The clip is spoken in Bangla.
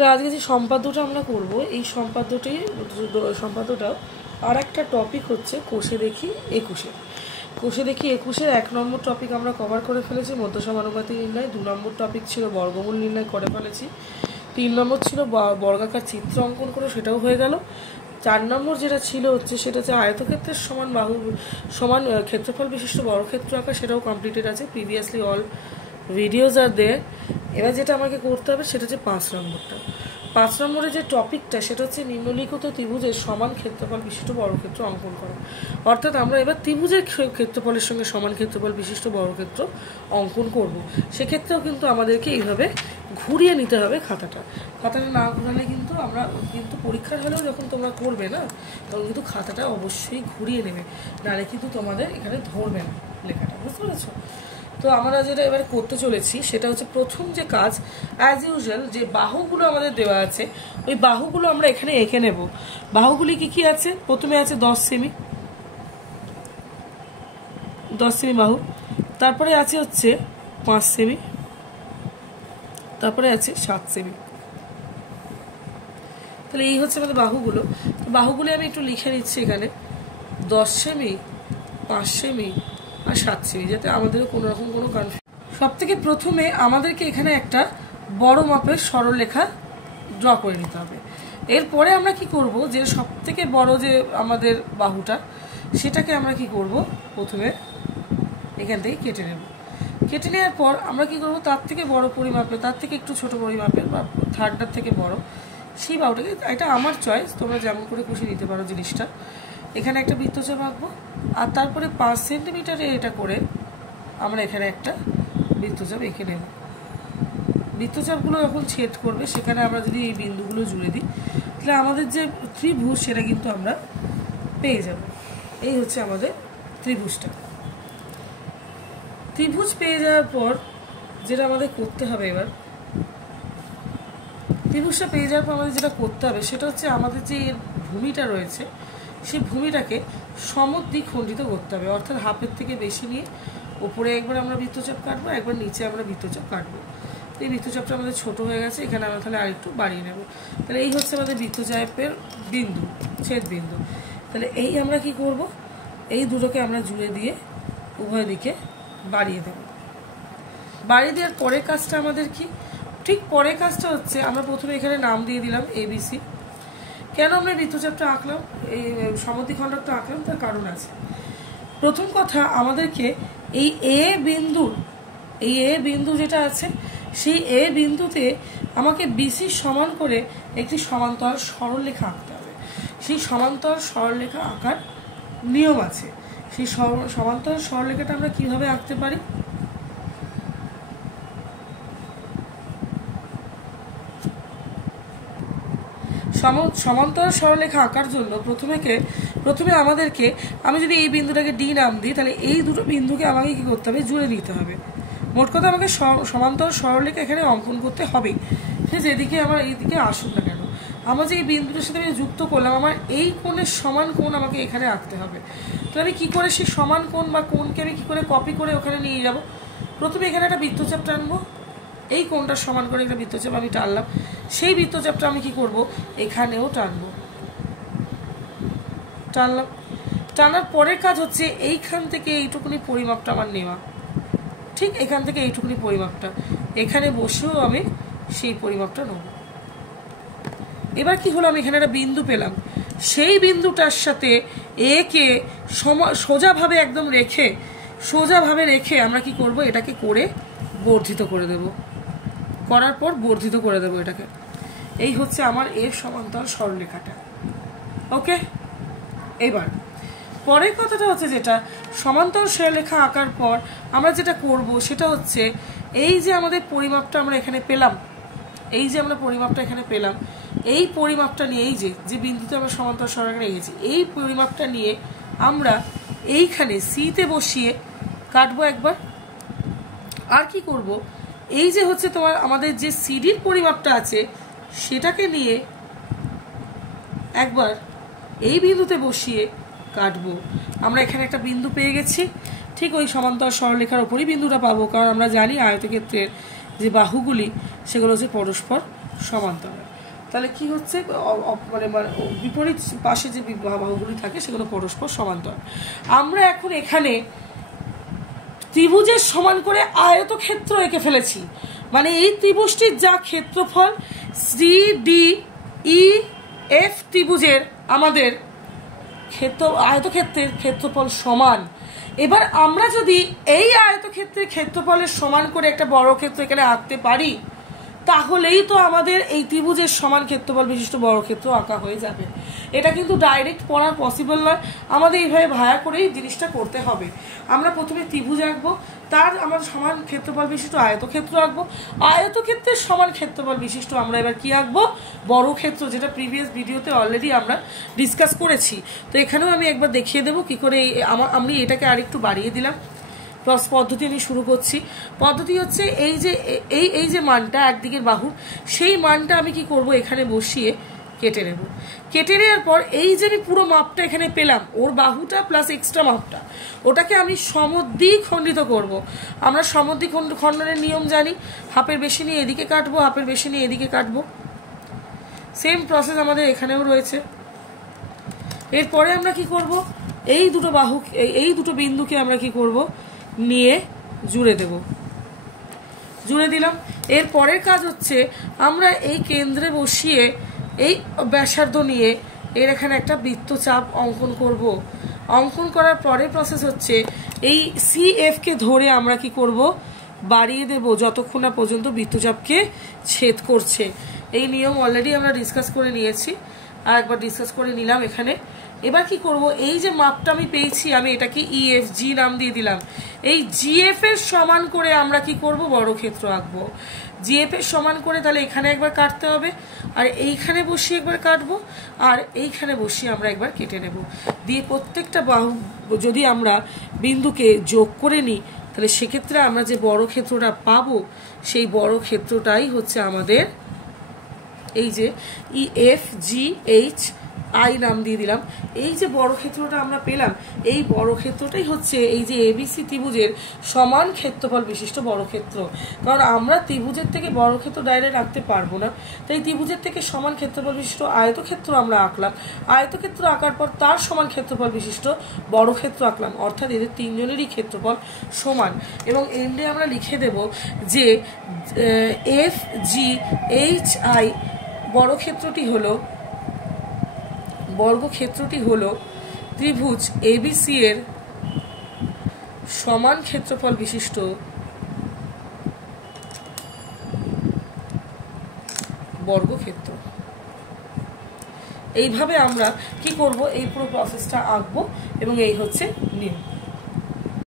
তো আজকে যে সম্পাদ্যটা আমরা করব, এই সম্পাদ্যটাও আর একটা টপিক হচ্ছে কোষে দেখি 21। কোষে দেখি 21-এর 1 নম্বর টপিক আমরা কভার করে ফেলেছি, মধ্য সমানুপাতিক নির্ণয়। 2 নম্বর টপিক ছিল বর্গমূল নির্ণয় করে ফেলেছি। 3 নম্বর ছিল বর্গাকার চিত্র অঙ্কন করে, সেটাও হয়ে গেল। 4 নম্বর যেটা ছিল সেটা হচ্ছে আয়তক্ষেত্রের সমান ক্ষেত্রফল বিশিষ্ট বর্গক্ষেত্র আঁকা, সেটাও কমপ্লিটেড আছে। প্রিভিয়াসলি অল ভিডিওজ আর দেয়ার। এবার যেটা আমাকে করতে হবে সেটা হচ্ছে 5 নম্বরটা। 5 নম্বরে যে টপিকটা সেটা হচ্ছে নিম্নলিখিত ত্রিভুজের সমান ক্ষেত্রফল বিশিষ্ট বর্গক্ষেত্র অঙ্কন করা। অর্থাৎ আমরা এবার ত্রিভুজের ক্ষেত্রফলের সঙ্গে সমান ক্ষেত্রফল বিশিষ্ট বর্গক্ষেত্র অঙ্কন করব। সেক্ষেত্রেও কিন্তু আমাদেরকে এইভাবে ঘুরিয়ে নিতে হবে খাতাটা না ঘুরালে কিন্তু পরীক্ষার হলেও যখন তোমরা করবে না, তখন কিন্তু খাতাটা অবশ্যই ঘুরিয়ে নেবে, নাহলে কিন্তু তোমাদের এখানে ধরবে না লেখাটা। বুঝতে পেরেছো? তো আমরা যেটা এবার করতে চলেছি সেটা হচ্ছে প্রথম যে কাজ, অ্যাজ ইউজুয়াল যে বাহুগুলো আমাদের দেওয়া আছে, ওই বাহুগুলো আমরা এখানে এঁকে নেব। বাহুগুলি কি আছে? প্রথমে আছে 10 সেমি বাহু, তারপরে আছে হচ্ছে 5 সেমি, তারপরে আছে 7 সেমি। তাহলে এই হচ্ছে আমাদের বাহুগুলো। তো বাহুগুলি আমি একটু লিখে নিচ্ছি এখানে, 10 সেমি, 5 সেমি আর 7 সেমি, যাতে আমাদের কোনো রকম কোনো কনফিউশন। সব থেকে প্রথমে আমাদেরকে এখানে একটা বড় মাপের সরলরেখা ড্র করে নিতে হবে। এরপরে আমরা কি করব, যে সব থেকে বড় যে আমাদের বাহুটা, সেটাকে আমরা কি করব, প্রথমে এখান থেকে কেটে নেব। কেটে নেওয়ার পর আমরা কি করব, তার থেকে বড় পরিমাপের, তার থেকে একটু ছোট পরিমাপের বা থার্ডটার থেকে বড় সেই বাহুটাকে, এটা আমার চয়েস, তোমরা যেমন করে খুশি নিতে পারো জিনিসটা। এখানে একটা বৃত্তচাপ আঁকবো, আর তারপরে 5 সেন্টিমিটারে এটা করে আমরা এখানে একটা বৃত্তচাপ এঁকে নেব। বৃত্তচাপগুলো যখন ছেদ করবে, সেখানে আমরা যদি এই বিন্দুগুলো জুড়ে দিই, তাহলে আমাদের যে ত্রিভুজ সেটা কিন্তু আমরা পেয়ে যাব। এই হচ্ছে আমাদের ত্রিভুজটা। ত্রিভুজ পেয়ে যাওয়ার পর যেটা আমাদের করতে হবে, এবার ত্রিভুজটা পেয়ে যাওয়ার পর আমাদের যেটা করতে হবে সেটা হচ্ছে আমাদের যে ভূমিটা রয়েছে, সেই ভূমিটাকে সমদ্বিখণ্ডিত করতে হবে। অর্থাৎ হাফের থেকে বেশি নিয়ে উপরে একবার আমরা বৃত্তচাপ কাটবো, একবার নিচে আমরা বৃত্তচাপ কাটবো। এই বৃত্তচাপটা আমাদের ছোট হয়ে গেছে, এখানে আমরা তাহলে আরেকটু বাড়িয়ে নেব। তাহলে এই হচ্ছে আমাদের বৃত্তচাপের বিন্দু, ছেদ বিন্দু। তাহলে এই আমরা কি করব, এই দুটোকে আমরা জুড়ে দিয়ে উভয় দিকে বাড়িয়ে দেব। বাড়িয়ে দেওয়ার পরের কাজটা আমাদের কি? ঠিক পরের কাজটা হচ্ছে আমরা প্রথমে এখানে নাম দিয়ে দিলাম ABC। কেন আমরা বৃত্তচাপটা আঁকলাম, এই সমদ্বিখণ্ডকটা আঁকলাম, তার কারণ আছে। প্রথম কথা, আমাদেরকে এই এ বিন্দু যেটা আছে, সেই এ বিন্দুতে আমাকে BC সমান করে একটি সমান্তরাল সরলরেখা আঁকতে হবে। সেই সমান্তরাল সরলরেখা আঁকার নিয়ম আছে। সেই সমান্তরাল সরলরেখাটা আমরা কিভাবে আঁকতে পারি? সমান্তরাল সরলরেখা আঁকার জন্য প্রথমে আমাদেরকে, আমি যদি এই বিন্দুটাকে D নাম দিই, তাহলে এই দুটো বিন্দুকে আমাকে কি করতে হবে, জুড়ে দিতে হবে। মোট কথা আমাকে সমান্তরাল সরলরেখা এখানে অঙ্কন করতে হবে। সে যেদিকে আমার এইদিকে আসুক না কেন, আমার যে এই বিন্দুটার সাথে আমি যুক্ত করলাম, আমার এই কোণের সমান কোণ আমাকে এখানে আঁকতে হবে। তো আমি কি করে সেই সমান কোণ বা কোণকে আমি কি করে কপি করে ওখানে নিয়ে যাব? প্রথমে এখানে একটা বৃত্তচাপ টানবো, এই কোণটার সমান করে একটা বৃত্তচাপ আমি টানলাম। সেই বৃত্তচাপটা আমি কি করব, এখানেও টানলাম। টানার পরের কাজ হচ্ছে এইখান থেকে এইটুকুনি পরিমাপটা আমার নেওয়া। ঠিক এখান থেকে এইটুকুনি পরিমাপটা এখানে বসেও আমি সেই পরিমাপটা নেব। এবার কি হলো, আমি এখানে একটা বিন্দু পেলাম, সেই বিন্দুটার সাথে একে সোজাভাবে একদম রেখে আমরা কি করব, এটাকে করে বর্ধিত করে দেব। করার পর বর্ধিত করে দেবো এটাকে। এই হচ্ছে আমার এর সমান্তরাল সরলরেখাটা। ওকে, এবার পরের কথাটা হচ্ছে, যেটা সমান্তরাল সরলরেখা আঁকার পর আমরা যেটা করব সেটা হচ্ছে, এই যে আমাদের পরিমাপটা আমরা এখানে পেলাম, এই পরিমাপটা নিয়ে, এই যে বিন্দুতে আমরা সমান্তরাল সরলরেখা রেখেছি, এই পরিমাপটা নিয়ে আমরা এইখানে সিতে বসিয়ে কাটবো একবার। আর কি করব, এই যে হচ্ছে তোমার আমাদের যে সিডির পরিমাপটা আছে, সেটাকে নিয়ে একবার এই বিন্দুতে বসিয়ে কাটবো। আমরা এখানে একটা বিন্দু পেয়ে গেছি, ঠিক ওই সমান্তরাল সরলরেখার উপরই বিন্দুটা পাবো, কারণ আমরা জানি আয়তক্ষেত্রের যে বাহুগুলি সেগুলো হচ্ছে পরস্পর সমান্তরাল। তাহলে কি হচ্ছে, মানে বিপরীত পাশে যে বাহুগুলি থাকে সেগুলো পরস্পর সমান্তরাল। আমরা এখন এখানে ত্রিভুজের সমান করে আয়তক্ষেত্র এঁকে ফেলেছি, মানে এই ত্রিভুজটির যা ক্ষেত্রফল CDEF ত্রিভুজের আমাদের আয়তক্ষেত্রের ক্ষেত্রফল সমান। এবার আমরা যদি এই আয়তক্ষেত্রের ক্ষেত্রফলের সমান করে একটা বড় ক্ষেত্র এখানে আঁকতে পারি, তাহলেই তো আমাদের এই ত্রিভুজের সমান ক্ষেত্রফল বিশিষ্ট বড় ক্ষেত্র আঁকা হয়ে যাবে। এটা কিন্তু ডাইরেক্ট পড়া পসিবল নয়, আমাদের এইভাবে ভায়া করেই জিনিসটা করতে হবে। আমরা প্রথমে ত্রিভুজ আঁকবো, তার আমরা সমান ক্ষেত্রফল বিশিষ্ট আয়তক্ষেত্র আঁকবো, আয়তক্ষেত্রের সমান ক্ষেত্রফল বিশিষ্ট আমরা এবার কি আঁকবো, বড় ক্ষেত্র, যেটা প্রিভিয়াস ভিডিওতে অলরেডি আমরা ডিসকাস করেছি। তো এখানেও আমি একবার দেখিয়ে দেবো কি করে আমি এটাকে আরেকটু বাড়িয়ে দিলাম। পদ্ধতি আমি শুরু করছি। পদ্ধতি হচ্ছে এই যে মানটা একদিকের বাহু, সেই মানটা আমি কি করব, এখানে বসিয়ে কেটে নেব। কেটে নেওয়ার পর এই যে আমি পুরো মাপটা এখানে পেলাম, ওর বাহুটা প্লাস এক্সট্রা মাপটা, ওটাকে আমি সমদ্বিখণ্ডিত করব। আমরা সমদ্বিখণ্ডনের নিয়ম জানি, হাফের বেশি নিয়ে এদিকে কাটবো, হাফের বেশি নিয়ে এদিকে কাটবো। সেম প্রসেস আমাদের এখানেও রয়েছে। এরপরে আমরা কি করব, এই দুটো বাহু, এই দুটো বিন্দুকে আমরা কি করব, নিয়ে জুড়ে দেব। জুড়ে দিলাম। এর পরের কাজ হচ্ছে আমরা এই কেন্দ্রে বসিয়ে এই ব্যাসার্ধ নিয়ে এর এখানে একটা বৃত্তচাপ অঙ্কন করব। অঙ্কন করার পরের প্রসেস হচ্ছে এই CF কে ধরে আমরা কি করব, বাড়িয়ে দেব যতক্ষণ না পর্যন্ত বৃত্তচাপকে ছেদ করছে। এই নিয়ম অলরেডি আমরা ডিসকাস করে নিয়েছি, আর একবার ডিসকাস করে নিলাম এখানে। এবার কি করব, এই যে মাপটা আমি পেয়েছি, আমি এটাকে EFG নাম দিয়ে দিলাম। এই GF এর সমান করে আমরা কি করব, বড় ক্ষেত্র আঁকবো। GF এর সমান করে তাহলে এখানে একবার কাটতে হবে, আর এইখানে বসিয়ে একবার কাটবো, আর এইখানে বসিয়ে আমরা একবার কেটে নেব। দিয়ে প্রত্যেকটা বাহু যদি আমরা বিন্দুকে যোগ করে নিই, তাহলে সেক্ষেত্রে আমরা যে বড় ক্ষেত্রটা পাবো, সেই বড় ক্ষেত্রটাই হচ্ছে আমাদের এই যে EFGHI নাম দিয়ে দিলাম। এই যে বড় ক্ষেত্রটা আমরা পেলাম, এই বড় ক্ষেত্রটাই হচ্ছে এই যে ABC ত্রিভুজের সমান ক্ষেত্রফল বিশিষ্ট বড় ক্ষেত্র। কারণ আমরা ত্রিভুজের থেকে বড় ক্ষেত্র ডাইরেক্ট আঁকতে পারবো না, তাই ত্রিভুজের থেকে সমান ক্ষেত্রফল বিশিষ্ট আয়তক্ষেত্র আমরা আঁকলাম। আয়তক্ষেত্র আঁকার পর তার সমান ক্ষেত্রফল বিশিষ্ট বড় ক্ষেত্র আঁকলাম, অর্থাৎ এদের তিনজনেরই ক্ষেত্রফল সমান। এবং এন্ডে আমরা লিখে দেব যে FGHI বর্গক্ষেত্রটি হলো ত্রিভুজ ABC এর সমান ক্ষেত্রফল বিশিষ্ট বর্গক্ষেত্র। এইভাবে আমরা কি করব, এই পুরো প্রসেসটা আঁকবো, এবং এই হচ্ছে নিয়ম।